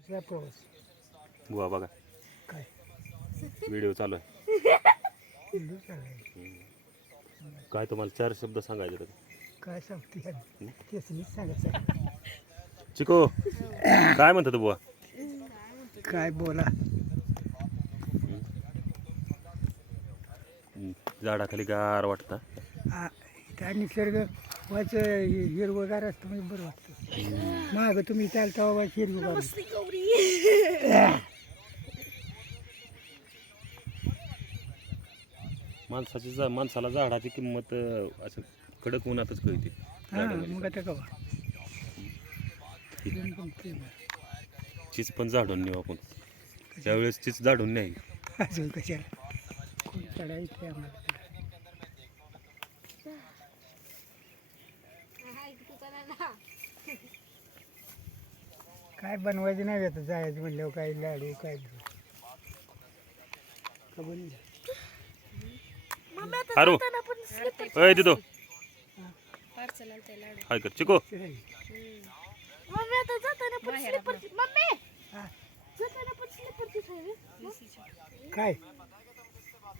दुसरा प्रवास बुवा बघा काय व्हिडिओ चालू आहे. हिंदू चालाय काय तुम्हाला 4 शब्द सांगायचे तर काय सांगते तेच मीच सांगायचं चिको काय म्हणतात बुवा? काय बोला झाडाखाली गार वाटतं. त्या निसर्ग वाच हिरवगार असतं म्हणजे बरं वाटतं. मागं तुम्ही चालता बाबा हिरवगार माणसाला झाडाची किंमत असं कडक उन्हातच कळते. हां मग आता का चीज पण झाडून नेऊ आपण त्यावेळेस चीज झाडून नाही अजून कशाला कोण चढायचं आम्हाला काय बनवायचं नाही आता जायचं म्हणल्यावर काय लाडू काय का बनवलं अरे अय तिथं हाय कर चिको काय